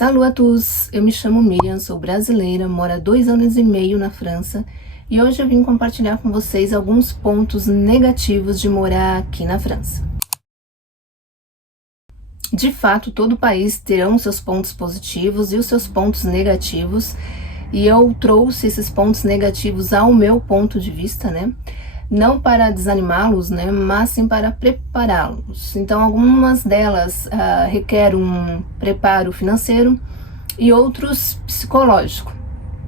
Salut à tous! Eu me chamo Miriam, sou brasileira, moro há 2 anos e meio na França e hoje eu vim compartilhar com vocês alguns pontos negativos de morar aqui na França. De fato, todo país terá os seus pontos positivos e os seus pontos negativos, e eu trouxe esses pontos negativos ao meu ponto de vista, né? Não para desanimá-los, né, mas sim para prepará-los. Então, algumas delas requerem um preparo financeiro e outros psicológico,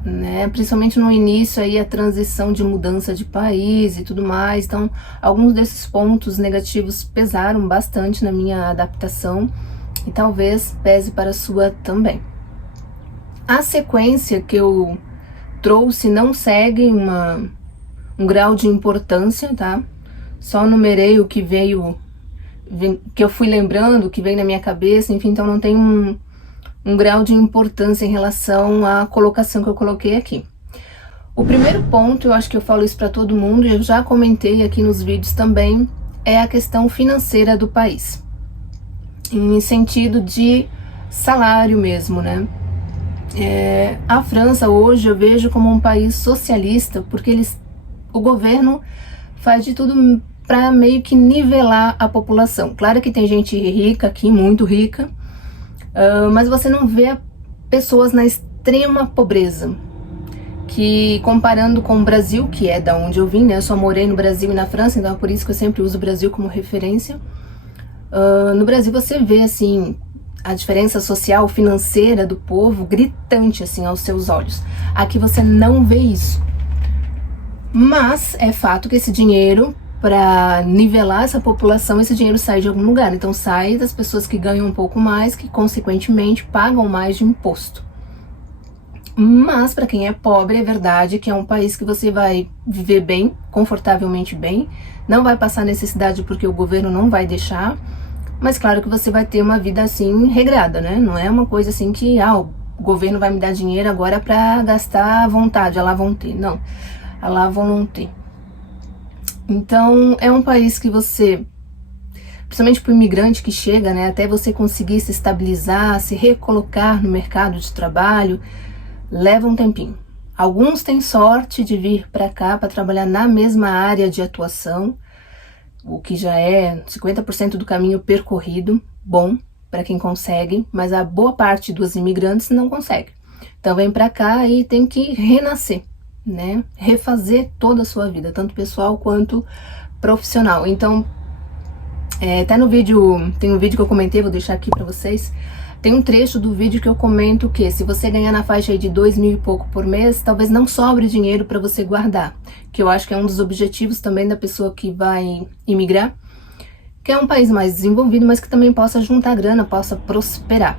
né? Principalmente no início aí a transição de mudança de país e tudo mais. Então, alguns desses pontos negativos pesaram bastante na minha adaptação e talvez pese para a sua também. A sequência que eu trouxe não segue um grau de importância, tá? Só numerei o que veio, que eu fui lembrando, que veio na minha cabeça, enfim, então não tem um grau de importância em relação à colocação que eu coloquei aqui. O primeiro ponto, eu acho que eu falo isso para todo mundo, e eu já comentei aqui nos vídeos também, é a questão financeira do país. Em sentido de salário mesmo, né? A França hoje eu vejo como um país socialista, porque o governo faz de tudo para meio que nivelar a população. Claro que tem gente rica aqui, muito rica, mas você não vê pessoas na extrema pobreza, que comparando com o Brasil, que é da onde eu vim, né? Eu só morei no Brasil e na França, então é por isso que eu sempre uso o Brasil como referência. No Brasil você vê, assim, a diferença social, financeira do povo gritante, assim, aos seus olhos. Aqui você não vê isso. Mas é fato que esse dinheiro, para nivelar essa população, esse dinheiro sai de algum lugar. Então sai das pessoas que ganham um pouco mais, que consequentemente pagam mais de imposto. Mas para quem é pobre, é verdade que é um país que você vai viver bem, confortavelmente bem, não vai passar necessidade porque o governo não vai deixar, mas claro que você vai ter uma vida assim regrada, né? Não é uma coisa assim que o governo vai me dar dinheiro agora para gastar à vontade, à la volonté. Não. À la volonté. Então, é um país que você, principalmente para o imigrante que chega, né, até você conseguir se estabilizar, se recolocar no mercado de trabalho, leva um tempinho. Alguns têm sorte de vir para cá para trabalhar na mesma área de atuação, o que já é 50% do caminho percorrido, bom para quem consegue, mas a boa parte dos imigrantes não consegue. Então, vem para cá e tem que renascer, né? Refazer toda a sua vida, tanto pessoal quanto profissional. Então, até no vídeo, tem um vídeo que eu comentei, vou deixar aqui pra vocês, tem um trecho do vídeo que eu comento que se você ganhar na faixa aí de 2.000 e pouco por mês, talvez não sobre dinheiro para você guardar, que eu acho que é um dos objetivos também da pessoa que vai imigrar, que é um país mais desenvolvido, mas que também possa juntar grana, possa prosperar.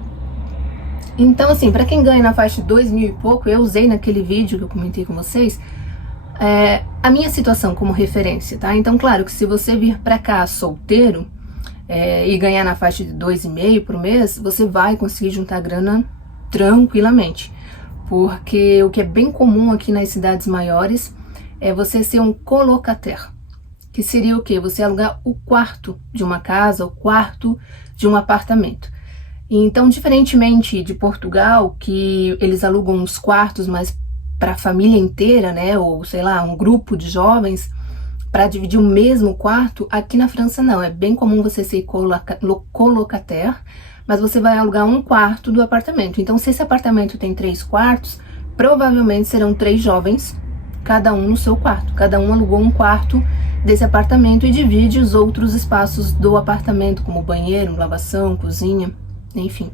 Então, assim, para quem ganha na faixa de 2.000 e pouco, eu usei naquele vídeo que eu comentei com vocês, a minha situação como referência, tá? Então, claro que se você vir para cá solteiro e ganhar na faixa de 2.500 por mês, você vai conseguir juntar grana tranquilamente. Porque o que é bem comum aqui nas cidades maiores é você ser um colocataire. Que seria o quê? Você alugar o quarto de uma casa, o quarto de um apartamento. Então, diferentemente de Portugal, que eles alugam os quartos, mas para a família inteira, né, ou sei lá, um grupo de jovens, para dividir o mesmo quarto, aqui na França não. É bem comum você ser colocataire, mas você vai alugar um quarto do apartamento. Então, se esse apartamento tem 3 quartos, provavelmente serão 3 jovens, cada um no seu quarto. Cada um alugou um quarto desse apartamento e divide os outros espaços do apartamento, como banheiro, lavação, cozinha, enfim.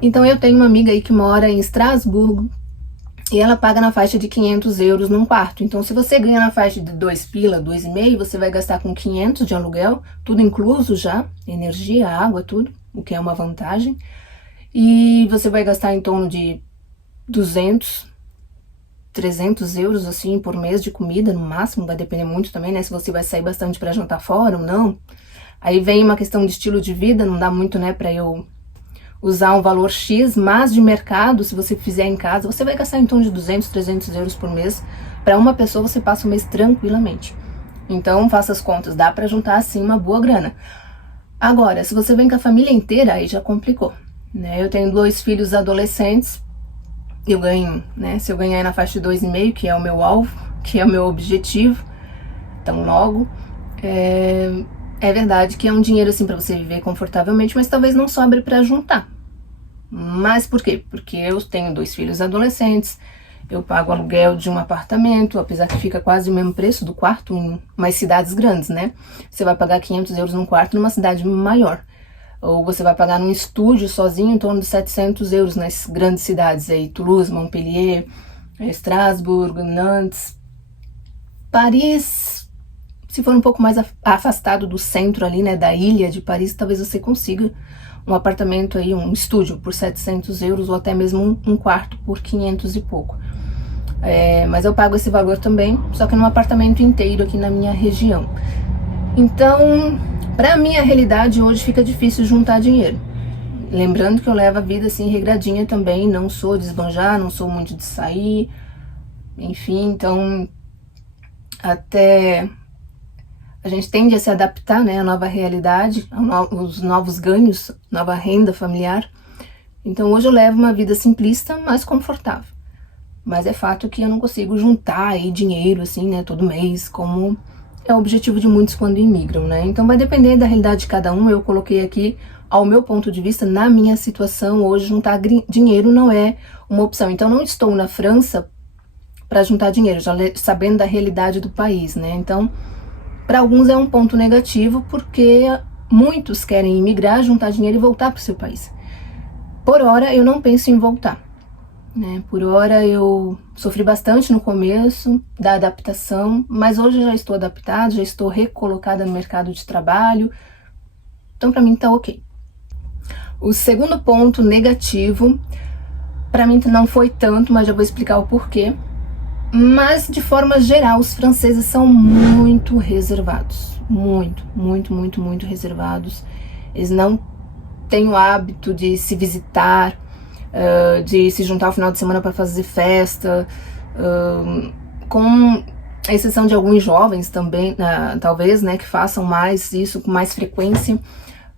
Então eu tenho uma amiga aí que mora em Estrasburgo e ela paga na faixa de 500 euros num quarto. Então se você ganha na faixa de 2 pila, 2,5, você vai gastar com 500 de aluguel, tudo incluso já, energia, água, tudo, o que é uma vantagem. E você vai gastar em torno de 200, 300 euros assim por mês de comida no máximo, vai depender muito também, né, se você vai sair bastante para jantar fora ou não. Aí vem uma questão de estilo de vida, não dá muito, né, para eu usar um valor X, mas de mercado, se você fizer em casa, você vai gastar em torno de 200, 300 euros por mês. Para uma pessoa, você passa o mês tranquilamente. Então, faça as contas, dá para juntar, assim, uma boa grana. Agora, se você vem com a família inteira, aí já complicou, né? Eu tenho 2 filhos adolescentes, eu ganho, né? Se eu ganhar na faixa de 2,5, que é o meu alvo, que é o meu objetivo, então logo, é verdade que é um dinheiro assim para você viver confortavelmente, mas talvez não sobre para juntar. Mas por quê? Porque eu tenho 2 filhos adolescentes, eu pago aluguel de um apartamento, apesar que fica quase o mesmo preço do quarto em mais cidades grandes, né? Você vai pagar 500 euros num quarto numa cidade maior. Ou você vai pagar num estúdio sozinho em torno de 700 euros nas grandes cidades aí, Toulouse, Montpellier, Estrasburgo, Nantes, Paris. Se for um pouco mais afastado do centro ali, né, da ilha de Paris, talvez você consiga um apartamento aí, um estúdio por 700 euros ou até mesmo um quarto por 500 e pouco. Mas eu pago esse valor também, só que num apartamento inteiro aqui na minha região. Então, para minha realidade hoje fica difícil juntar dinheiro. Lembrando que eu levo a vida assim regradinha também, não sou de esbanjar, não sou muito de sair, enfim, então até a gente tende a se adaptar, né, à nova realidade, aos novos ganhos, nova renda familiar. Então hoje eu levo uma vida simplista, mas confortável. Mas é fato que eu não consigo juntar aí dinheiro assim, né, todo mês, como é o objetivo de muitos quando imigram, né? Então vai depender da realidade de cada um. Eu coloquei aqui, ao meu ponto de vista, na minha situação, hoje juntar dinheiro não é uma opção. Então não estou na França para juntar dinheiro, já sabendo da realidade do país, né? Então, para alguns é um ponto negativo, porque muitos querem imigrar, juntar dinheiro e voltar para o seu país. Por hora, eu não penso em voltar, né? Por hora, eu sofri bastante no começo da adaptação, mas hoje eu já estou adaptada, já estou recolocada no mercado de trabalho, então para mim tá ok. O segundo ponto negativo, para mim não foi tanto, mas já vou explicar o porquê. Mas, de forma geral, os franceses são muito reservados. Muito reservados. Eles não têm o hábito de se visitar, de se juntar ao final de semana para fazer festa, com a exceção de alguns jovens também, talvez, né, que façam mais isso com mais frequência.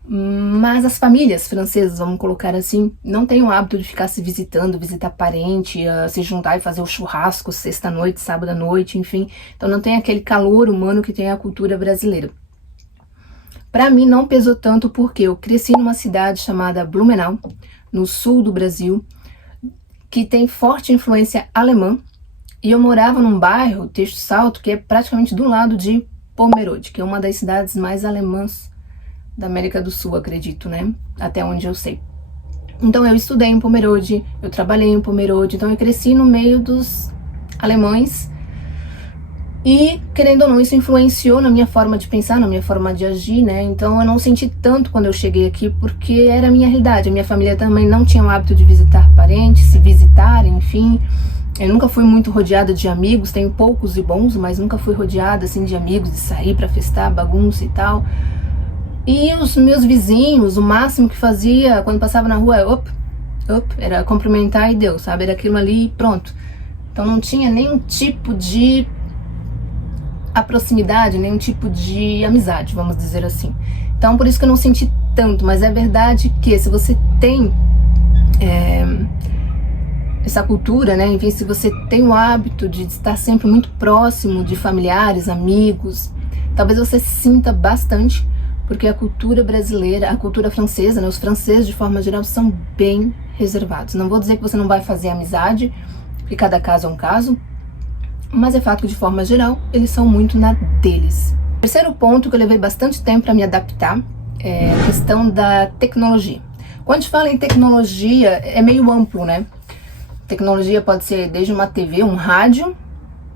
Mas as famílias francesas, vamos colocar assim, não têm o hábito de ficar se visitando, visitar parente, se juntar e fazer o churrasco sexta-noite, sábado-à-noite, enfim. Então não tem aquele calor humano que tem a cultura brasileira. Para mim não pesou tanto porque eu cresci numa cidade chamada Blumenau, no sul do Brasil, que tem forte influência alemã, e eu morava num bairro, Texto Salto, que é praticamente do lado de Pomerode, que é uma das cidades mais alemãs da América do Sul, acredito, né? Até onde eu sei. Então eu estudei em Pomerode, eu trabalhei em Pomerode, então eu cresci no meio dos alemães e, querendo ou não, isso influenciou na minha forma de pensar, na minha forma de agir, né? Então eu não senti tanto quando eu cheguei aqui, porque era a minha realidade. A minha família também não tinha o hábito de visitar parentes, se visitar, enfim. Eu nunca fui muito rodeada de amigos, tenho poucos e bons, mas nunca fui rodeada assim de amigos, de sair pra festar, bagunça e tal. E os meus vizinhos, o máximo que fazia quando passava na rua, era cumprimentar e deu, sabe? Era aquilo ali e pronto. Então não tinha nenhum tipo de proximidade, nenhum tipo de amizade, vamos dizer assim. Então por isso que eu não senti tanto, mas é verdade que se você tem essa cultura, né? Enfim, se você tem o hábito de estar sempre muito próximo de familiares, amigos, talvez você sinta bastante, porque a cultura brasileira, a cultura francesa, né, os franceses de forma geral são bem reservados. Não vou dizer que você não vai fazer amizade, porque cada caso é um caso, mas é fato que de forma geral eles são muito na deles. Terceiro ponto que eu levei bastante tempo para me adaptar é a questão da tecnologia. Quando a gente fala em tecnologia é meio amplo, né? Tecnologia pode ser desde uma TV, um rádio,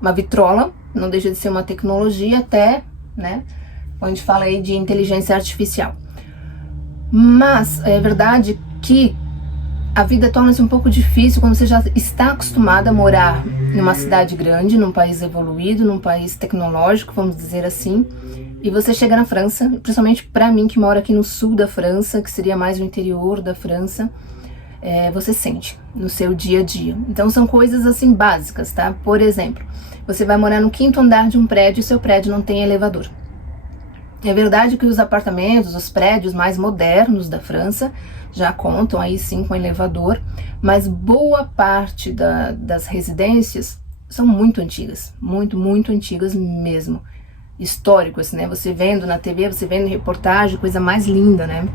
uma vitrola, não deixa de ser uma tecnologia, até, né? Quando a gente fala aí de inteligência artificial. Mas é verdade que a vida torna-se um pouco difícil quando você já está acostumado a morar numa cidade grande, num país evoluído, num país tecnológico, vamos dizer assim, e você chega na França, principalmente para mim que moro aqui no sul da França, que seria mais o interior da França, você sente no seu dia a dia. Então são coisas assim básicas, tá? Por exemplo, você vai morar no 5º andar de um prédio e seu prédio não tem elevador. É verdade que os apartamentos, os prédios mais modernos da França já contam aí sim com elevador, mas boa parte das residências são muito antigas, muito antigas mesmo, históricos, né? Você vendo na TV, você vendo em reportagem, coisa mais linda, né?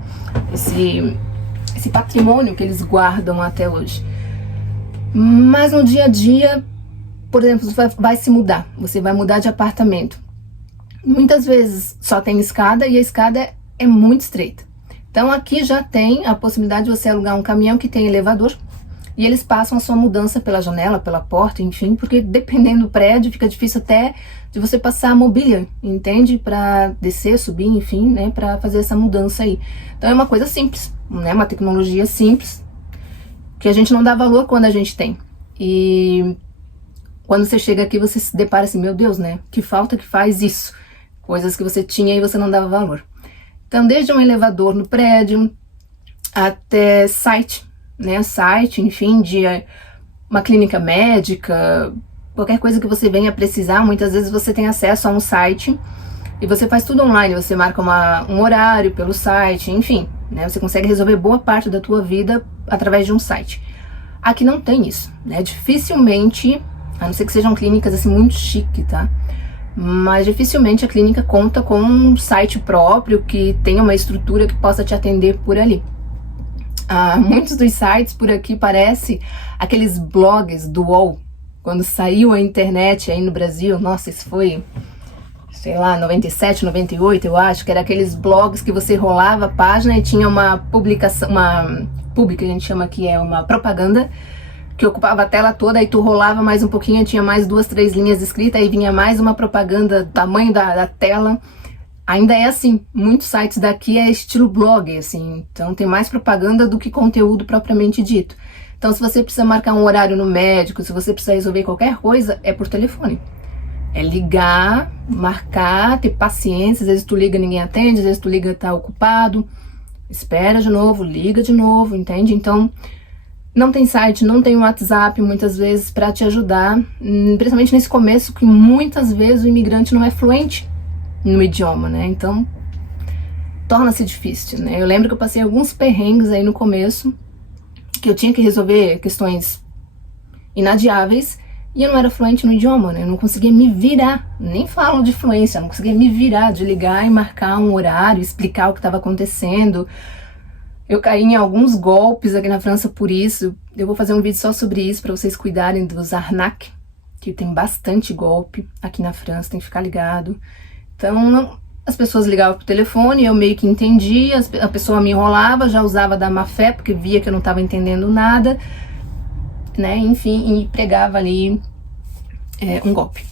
Esse patrimônio que eles guardam até hoje. Mas no dia a dia, por exemplo, você vai se mudar, você vai mudar de apartamento. Muitas vezes só tem escada e a escada é muito estreita. Então aqui já tem a possibilidade de você alugar um caminhão que tem elevador e eles passam a sua mudança pela janela, pela porta, enfim, porque dependendo do prédio fica difícil até de você passar a mobília, entende? Para descer, subir, enfim, né? Para fazer essa mudança aí. Então é uma coisa simples, né? Uma tecnologia simples que a gente não dá valor quando a gente tem. E quando você chega aqui você se depara assim, meu Deus, né? Que falta que faz isso. Coisas que você tinha e você não dava valor. Então, desde um elevador no prédio, até site, né? Site, enfim, de uma clínica médica, qualquer coisa que você venha precisar, muitas vezes você tem acesso a um site e você faz tudo online, você marca um horário pelo site, enfim, né? Você consegue resolver boa parte da tua vida através de um site. Aqui não tem isso, né? Dificilmente, a não ser que sejam clínicas assim muito chique, tá? Mas dificilmente a clínica conta com um site próprio que tenha uma estrutura que possa te atender por ali. Muitos dos sites por aqui parecem aqueles blogs do UOL, quando saiu a internet aí no Brasil. Nossa, isso foi, sei lá, 97, 98, eu acho, que era aqueles blogs que você rolava a página e tinha uma publicação, uma pub, que a gente chama aqui, é uma propaganda, que ocupava a tela toda, aí tu rolava mais um pouquinho, tinha mais 2, 3 linhas escritas, aí vinha mais uma propaganda do tamanho da tela. Ainda é assim, muitos sites daqui é estilo blog, assim, então tem mais propaganda do que conteúdo propriamente dito. Então se você precisa marcar um horário no médico, se você precisa resolver qualquer coisa, é por telefone. É ligar, marcar, ter paciência, às vezes tu liga e ninguém atende, às vezes tu liga e tá ocupado, espera de novo, liga de novo, entende? Então não tem site, não tem WhatsApp muitas vezes para te ajudar, principalmente nesse começo que muitas vezes o imigrante não é fluente no idioma, né? Então torna-se difícil, né? Eu lembro que eu passei alguns perrengues aí no começo, que eu tinha que resolver questões inadiáveis e eu não era fluente no idioma, né? Eu não conseguia me virar, nem falo de fluência, eu não conseguia me virar de ligar e marcar um horário, explicar o que estava acontecendo. Eu caí em alguns golpes aqui na França por isso. Eu vou fazer um vídeo só sobre isso para vocês cuidarem dos arnaques, que tem bastante golpe aqui na França, tem que ficar ligado. Então, as pessoas ligavam pro telefone, eu meio que entendia, a pessoa me enrolava, já usava da má fé, porque via que eu não estava entendendo nada, né? Enfim, e pregava ali um golpe.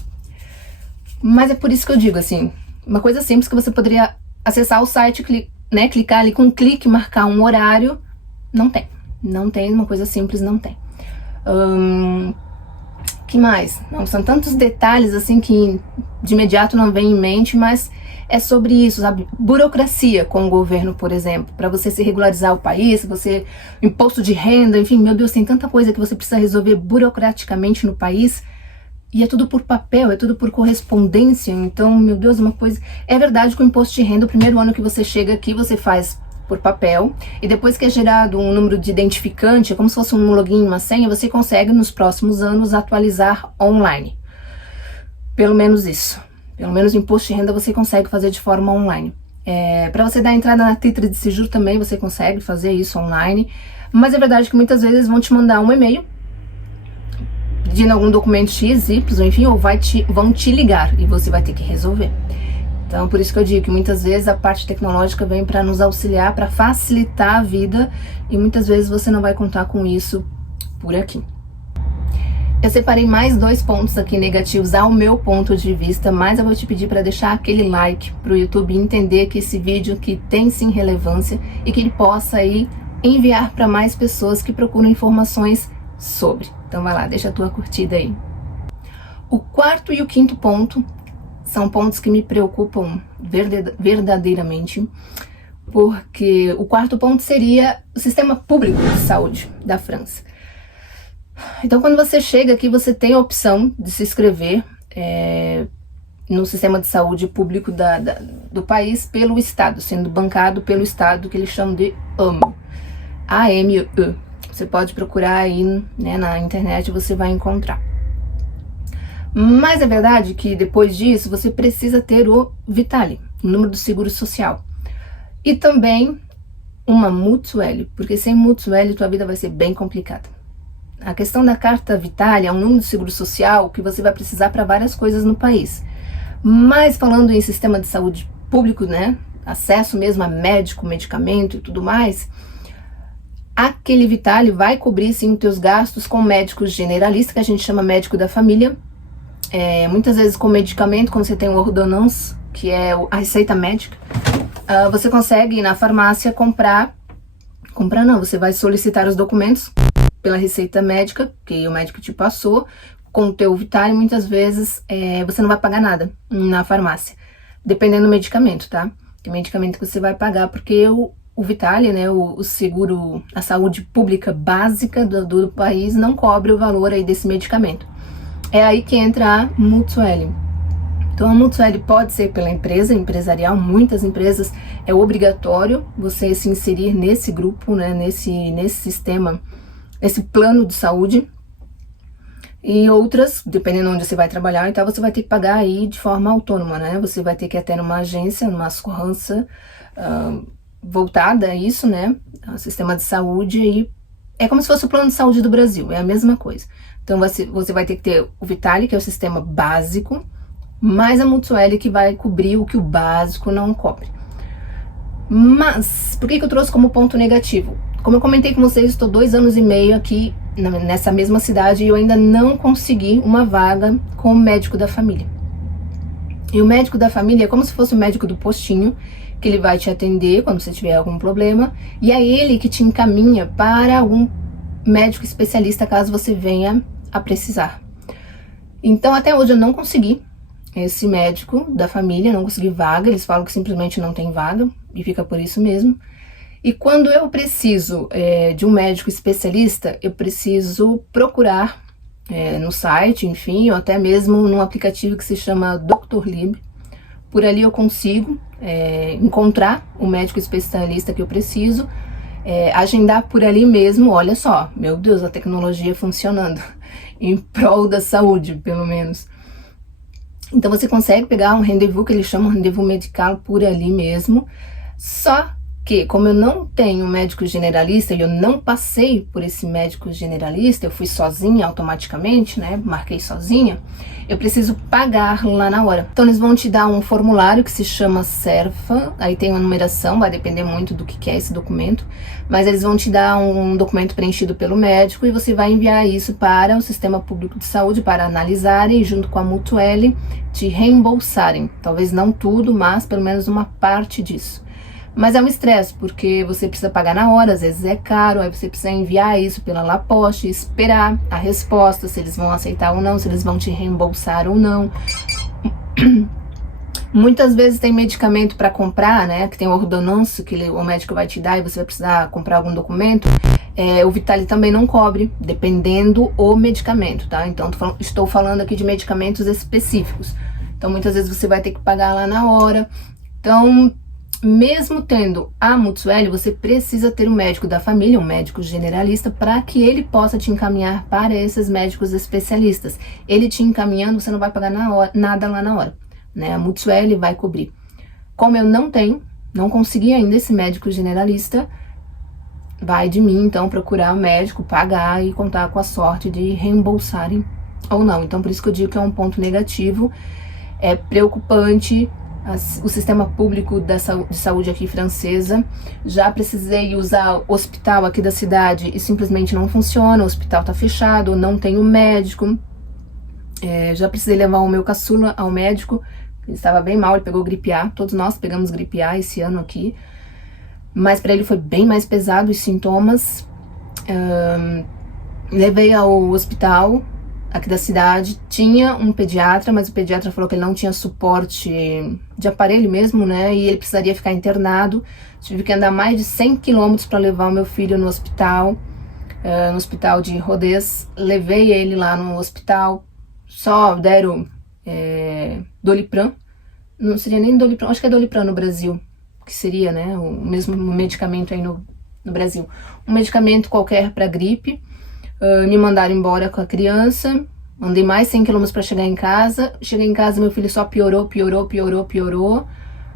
Mas é por isso que eu digo, assim, uma coisa simples que você poderia acessar o site, né, clicar ali com um clique, marcar um horário, não tem, uma coisa simples não tem. Que mais? Não, são tantos detalhes assim que de imediato não vem em mente, mas é sobre isso, sabe? Burocracia com o governo, por exemplo, para você se regularizar o país, imposto de renda, enfim, meu Deus, tem tanta coisa que você precisa resolver burocraticamente no país. E é tudo por papel, é tudo por correspondência. Então, meu Deus, uma coisa... É verdade que o imposto de renda, o primeiro ano que você chega aqui, você faz por papel. E depois que é gerado um número de identificante, é como se fosse um login, uma senha, você consegue, nos próximos anos, atualizar online. Pelo menos isso. Pelo menos o imposto de renda você consegue fazer de forma online. Para você dar entrada na Titre de Séjour também, você consegue fazer isso online. Mas é verdade que muitas vezes vão te mandar um e-mail pedindo algum documento X, Y, enfim, ou vão te ligar e você vai ter que resolver. Então, por isso que eu digo que muitas vezes a parte tecnológica vem para nos auxiliar, para facilitar a vida, e muitas vezes você não vai contar com isso por aqui. Eu separei mais 2 pontos aqui negativos ao meu ponto de vista, mas eu vou te pedir para deixar aquele like para o YouTube entender que esse vídeo que tem sim relevância e que ele possa aí enviar para mais pessoas que procuram informações sobre. Então vai lá, deixa a tua curtida aí. O 4º e o 5º ponto são pontos que me preocupam verdadeiramente, porque o 4º ponto seria o sistema público de saúde da França. Então quando você chega aqui, você tem a opção de se inscrever no sistema de saúde público do país pelo Estado, sendo bancado pelo Estado, que eles chamam de AME. AME. Você pode procurar aí, né, na internet, você vai encontrar. Mas é verdade que depois disso você precisa ter o Vitale, o número do seguro social. E também uma Mutuelle, porque sem Mutuelle tua vida vai ser bem complicada. A questão da carta Vitale é um número de seguro social que você vai precisar para várias coisas no país. Mas falando em sistema de saúde público, né, acesso mesmo a médico, medicamento e tudo mais, aquele Vitale vai cobrir sim os teus gastos com médico generalista, que a gente chama médico da família. Muitas vezes com medicamento, quando você tem o ordonnance, que é a receita médica, você consegue ir na farmácia comprar não, você vai solicitar os documentos pela receita médica, que o médico te passou, com o teu Vitale. Muitas vezes você não vai pagar nada na farmácia, dependendo do medicamento, tá? Tem medicamento que você vai pagar, porque o Vitale, né, o seguro, a saúde pública básica do país não cobre o valor aí desse medicamento. É aí que entra a Mutuelle. Então a Mutuelle pode ser pela empresa empresarial, muitas empresas é obrigatório você se inserir nesse grupo, né, nesse sistema, nesse plano de saúde. E outras, dependendo onde você vai trabalhar, então você vai ter que pagar aí de forma autônoma, né? Você vai ter que ir até numa agência, numa assurrança voltada a isso, né? Ao sistema de saúde, e é como se fosse o plano de saúde do Brasil, é a mesma coisa. Então você vai ter que ter o Vitale, que é o sistema básico, mais a Mutuelle, que vai cobrir o que o básico não cobre. Mas, por que eu trouxe como ponto negativo? Como eu comentei com vocês, estou 2 anos e meio aqui nessa mesma cidade e eu ainda não consegui uma vaga com o médico da família. E o médico da família é como se fosse o médico do postinho, que ele vai te atender quando você tiver algum problema, e é ele que te encaminha para algum médico especialista caso você venha a precisar. Então até hoje eu não consegui esse médico da família, não consegui vaga, eles falam que simplesmente não tem vaga e fica por isso mesmo. E quando eu preciso de um médico especialista, eu preciso procurar no site, enfim, ou até mesmo num aplicativo que se chama Doctorlib. Por ali eu consigo encontrar o médico especialista que eu preciso, agendar por ali mesmo. Olha só, meu Deus, a tecnologia funcionando em prol da saúde, pelo menos. Então você consegue pegar um rendezvous, que eles chamam rendezvous medical, por ali mesmo. Só que, como eu não tenho médico generalista e eu não passei por esse médico generalista, eu fui sozinha automaticamente, né? Marquei sozinha, eu preciso pagar lá na hora. Então eles vão te dar um formulário que se chama CERFA, aí tem uma numeração, vai depender muito do que é esse documento, mas eles vão te dar um documento preenchido pelo médico e você vai enviar isso para o Sistema Público de Saúde para analisarem e, junto com a Mutuelle, te reembolsarem. Talvez não tudo, mas pelo menos uma parte disso. Mas é um estresse, porque você precisa pagar na hora, às vezes é caro, aí você precisa enviar isso pela La Poste, esperar a resposta, se eles vão aceitar ou não, se eles vão te reembolsar ou não. Muitas vezes tem medicamento para comprar, né, que tem o ordonnance que o médico vai te dar e você vai precisar comprar algum documento. O Vitale também não cobre, dependendo o medicamento, tá? Então estou falando aqui de medicamentos específicos. Então muitas vezes você vai ter que pagar lá na hora. Então, mesmo tendo a Mutuelle, você precisa ter um médico da família, um médico generalista, para que ele possa te encaminhar para esses médicos especialistas. Ele te encaminhando, você não vai pagar nada lá na hora, né? A Mutuelle vai cobrir. Como eu não consegui ainda esse médico generalista, vai de mim, então, procurar o médico, pagar e contar com a sorte de reembolsarem ou não. Então, por isso que eu digo que é um ponto negativo, é preocupante. O sistema público de saúde aqui francesa. Já precisei usar o hospital aqui da cidade e simplesmente não funciona, o hospital tá fechado, não tenho médico. Já precisei levar o meu caçula ao médico, ele estava bem mal, ele pegou gripe A, todos nós pegamos gripe A esse ano aqui, mas para ele foi bem mais pesado os sintomas. Levei ao hospital aqui da cidade, tinha um pediatra, mas o pediatra falou que ele não tinha suporte de aparelho mesmo, né, e ele precisaria ficar internado. Tive que andar mais de 100 quilômetros para levar o meu filho no hospital de Rodez. Levei ele lá no hospital, só deram Doliprane, não seria nem Doliprane, acho que é Doliprane no Brasil, que seria, né, o mesmo medicamento aí no Brasil. Um medicamento qualquer para gripe. Me mandaram embora com a criança, andei mais 100 km para chegar em casa. Cheguei em casa, meu filho só piorou.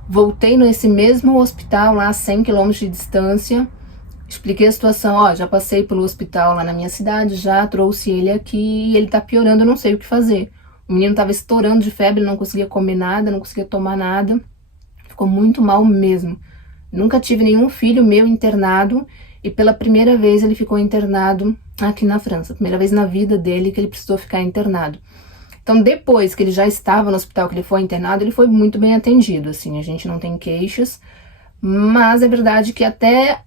Voltei nesse mesmo hospital lá, 100 km de distância. Expliquei a situação, já passei pelo hospital lá na minha cidade, já trouxe ele aqui e ele tá piorando, eu não sei o que fazer. O menino tava estourando de febre, não conseguia comer nada, não conseguia tomar nada. Ficou muito mal mesmo. Nunca tive nenhum filho meu internado e pela primeira vez ele ficou internado aqui na França. Primeira vez na vida dele que ele precisou ficar internado. Então, depois que ele já estava no hospital, que ele foi internado, ele foi muito bem atendido, assim, a gente não tem queixas. Mas é verdade que até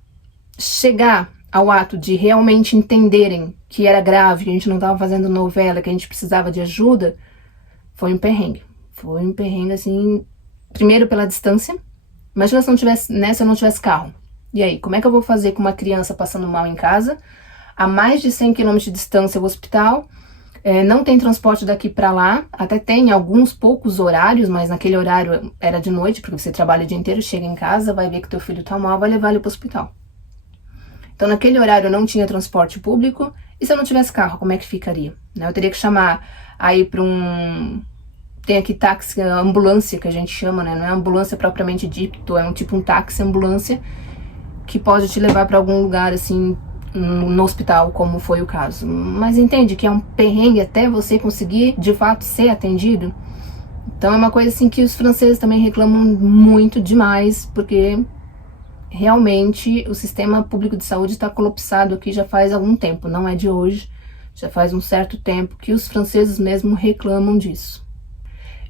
chegar ao ato de realmente entenderem que era grave, que a gente não estava fazendo novela, que a gente precisava de ajuda, foi um perrengue. Foi um perrengue, assim, primeiro pela distância. Imagina se eu não tivesse carro. E aí, como é que eu vou fazer com uma criança passando mal em casa? A mais de 100 km de distância o hospital, não tem transporte daqui para lá, até tem alguns poucos horários, mas naquele horário era de noite, porque você trabalha o dia inteiro, chega em casa, vai ver que teu filho tá mal, vai levar ele para o hospital. Então, naquele horário não tinha transporte público, e se eu não tivesse carro, como é que ficaria? Eu teria que chamar aí para tem aqui táxi, ambulância que a gente chama, né? Não é ambulância propriamente dito, é um táxi ambulância que pode te levar para algum lugar assim no hospital, como foi o caso. Mas entende que é um perrengue até você conseguir de fato ser atendido? Então é uma coisa assim que os franceses também reclamam muito demais, porque realmente o sistema público de saúde está colapsado aqui já faz algum tempo, não é de hoje, já faz um certo tempo que os franceses mesmo reclamam disso.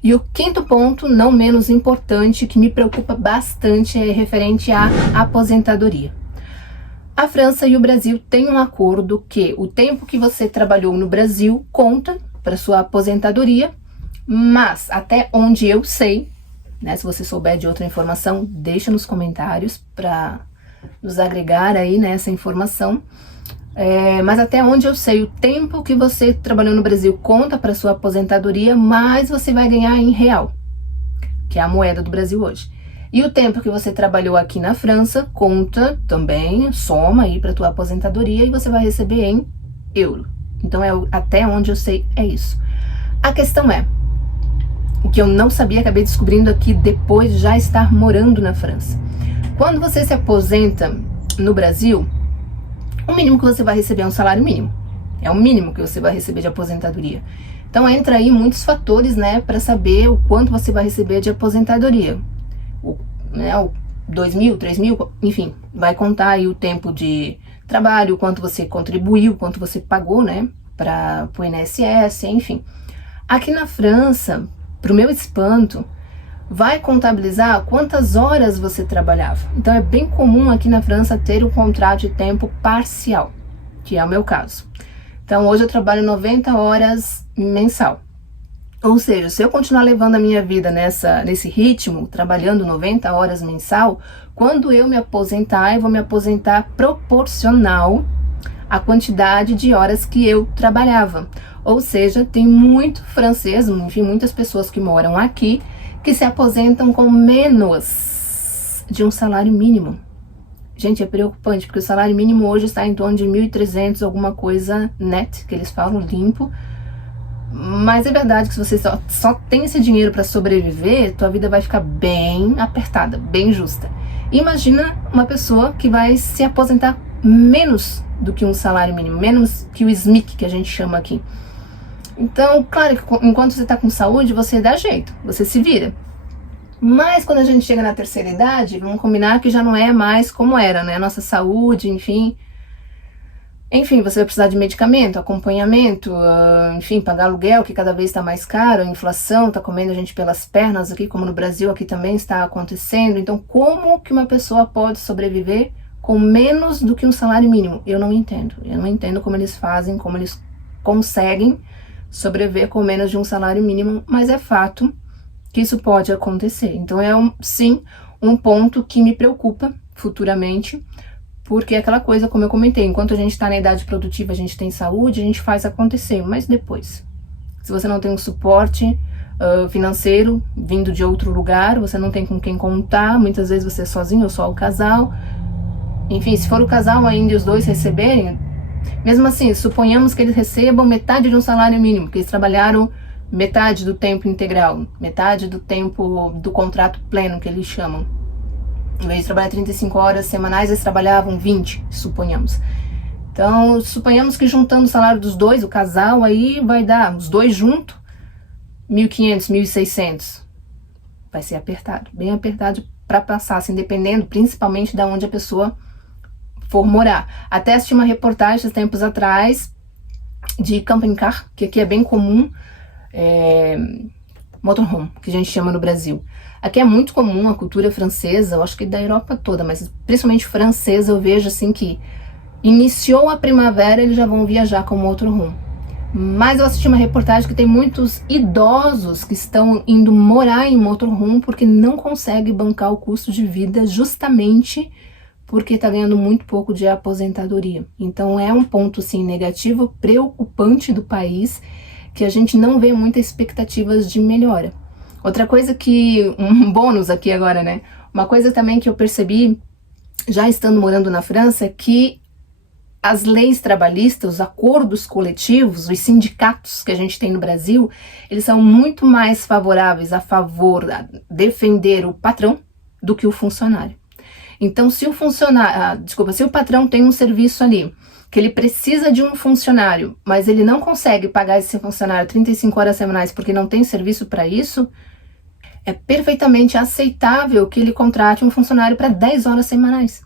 E o quinto ponto, não menos importante, que me preocupa bastante, é referente à aposentadoria. A França e o Brasil têm um acordo que o tempo que você trabalhou no Brasil conta para sua aposentadoria, mas até onde eu sei, né, se você souber de outra informação, deixa nos comentários para nos agregar aí nessa informação. Mas até onde eu sei, o tempo que você trabalhou no Brasil conta para sua aposentadoria, mas você vai ganhar em real, que é a moeda do Brasil hoje. E o tempo que você trabalhou aqui na França conta também, soma aí para tua aposentadoria e você vai receber em euro. Então até onde eu sei é isso. A questão é, o que eu não sabia, acabei descobrindo aqui depois de já estar morando na França. Quando você se aposenta no Brasil, o mínimo que você vai receber é um salário mínimo. É o mínimo que você vai receber de aposentadoria. Então entra aí muitos fatores, né, para saber o quanto você vai receber de aposentadoria. O 2.000, 3.000, enfim, vai contar aí o tempo de trabalho, o quanto você contribuiu, o quanto você pagou, né, para o INSS, enfim. Aqui na França, para o meu espanto, vai contabilizar quantas horas você trabalhava. Então é bem comum aqui na França ter um contrato de tempo parcial, que é o meu caso. Então hoje eu trabalho 90 horas mensal. Ou seja, se eu continuar levando a minha vida nesse ritmo, trabalhando 90 horas mensal, quando eu me aposentar, eu vou me aposentar proporcional à quantidade de horas que eu trabalhava. Ou seja, tem muito francês, enfim, muitas pessoas que moram aqui, que se aposentam com menos de um salário mínimo. Gente, é preocupante, porque o salário mínimo hoje está em torno de 1.300, alguma coisa net, que eles falam, limpo. Mas é verdade que se você só tem esse dinheiro para sobreviver, tua vida vai ficar bem apertada, bem justa. Imagina uma pessoa que vai se aposentar menos do que um salário mínimo, menos que o SMIC, que a gente chama aqui. Então, claro que enquanto você está com saúde, você dá jeito, você se vira. Mas quando a gente chega na terceira idade, vamos combinar que já não é mais como era, né? A nossa saúde, enfim, você vai precisar de medicamento, acompanhamento, enfim, pagar aluguel, que cada vez está mais caro, a inflação está comendo a gente pelas pernas aqui, como no Brasil aqui também está acontecendo. Então, como que uma pessoa pode sobreviver com menos do que um salário mínimo? Eu não entendo como eles fazem, como eles conseguem sobreviver com menos de um salário mínimo, mas é fato que isso pode acontecer. Então sim, um ponto que me preocupa futuramente, porque é aquela coisa, como eu comentei, enquanto a gente está na idade produtiva, a gente tem saúde, a gente faz acontecer, mas depois, se você não tem um suporte financeiro vindo de outro lugar, você não tem com quem contar, muitas vezes você é sozinho ou só o casal. Enfim, se for o casal ainda e os dois receberem, mesmo assim, suponhamos que eles recebam metade de um salário mínimo, que eles trabalharam metade do tempo integral, metade do tempo do contrato pleno, que eles chamam. Em vez de trabalhar 35 horas semanais, eles trabalhavam 20, suponhamos. Então, suponhamos que juntando o salário dos dois, o casal, aí vai dar, os dois juntos, 1.500, 1.600. Vai ser apertado, bem apertado para passar, assim, dependendo principalmente de onde a pessoa for morar. Até assisti uma reportagem tempos atrás de camping car, que aqui é bem comum, motorhome, que a gente chama no Brasil. Aqui é muito comum a cultura francesa, eu acho que da Europa toda, mas principalmente francesa, eu vejo assim que iniciou a primavera, eles já vão viajar com motorhome. Mas eu assisti uma reportagem que tem muitos idosos que estão indo morar em motorhome porque não conseguem bancar o custo de vida, justamente porque está ganhando muito pouco de aposentadoria. Então é um ponto sim negativo, preocupante do país, que a gente não vê muitas expectativas de melhora. Outra coisa que, um bônus aqui agora, né? Uma coisa também que eu percebi, já estando morando na França, é que as leis trabalhistas, os acordos coletivos, os sindicatos que a gente tem no Brasil, eles são muito mais favoráveis a favor de defender o patrão do que o funcionário. Então, se o patrão tem um serviço ali, que ele precisa de um funcionário, mas ele não consegue pagar esse funcionário 35 horas semanais porque não tem serviço para isso, é perfeitamente aceitável que ele contrate um funcionário para 10 horas semanais.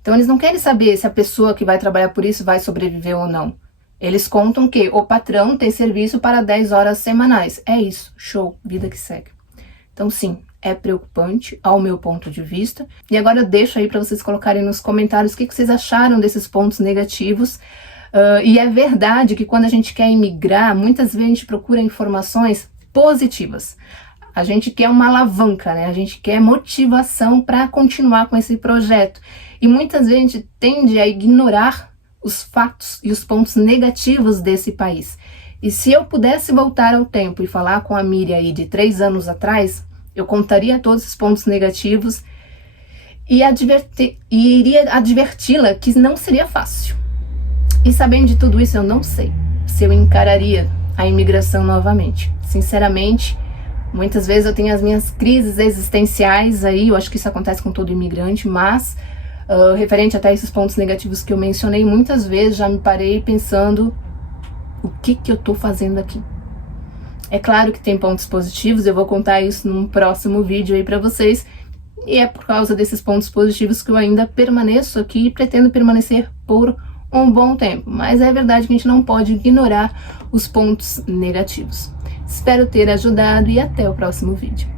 Então, eles não querem saber se a pessoa que vai trabalhar por isso vai sobreviver ou não. Eles contam que o patrão tem serviço para 10 horas semanais. É isso, show, vida que segue. Então, sim, é preocupante ao meu ponto de vista. E agora eu deixo aí para vocês colocarem nos comentários o que vocês acharam desses pontos negativos. E é verdade que quando a gente quer imigrar, muitas vezes a gente procura informações positivas. A gente quer uma alavanca, né? A gente quer motivação para continuar com esse projeto. E muitas vezes a gente tende a ignorar os fatos e os pontos negativos desse país. E se eu pudesse voltar ao tempo e falar com a Miriam aí de 3 anos atrás, eu contaria todos os pontos negativos e iria adverti-la que não seria fácil. E sabendo de tudo isso, eu não sei se eu encararia a imigração novamente. Sinceramente, muitas vezes eu tenho as minhas crises existenciais aí, eu acho que isso acontece com todo imigrante, mas referente até esses pontos negativos que eu mencionei, muitas vezes já me parei pensando o que eu tô fazendo aqui. É claro que tem pontos positivos, eu vou contar isso num próximo vídeo aí pra vocês, e é por causa desses pontos positivos que eu ainda permaneço aqui e pretendo permanecer por um bom tempo, mas é verdade que a gente não pode ignorar os pontos negativos. Espero ter ajudado e até o próximo vídeo.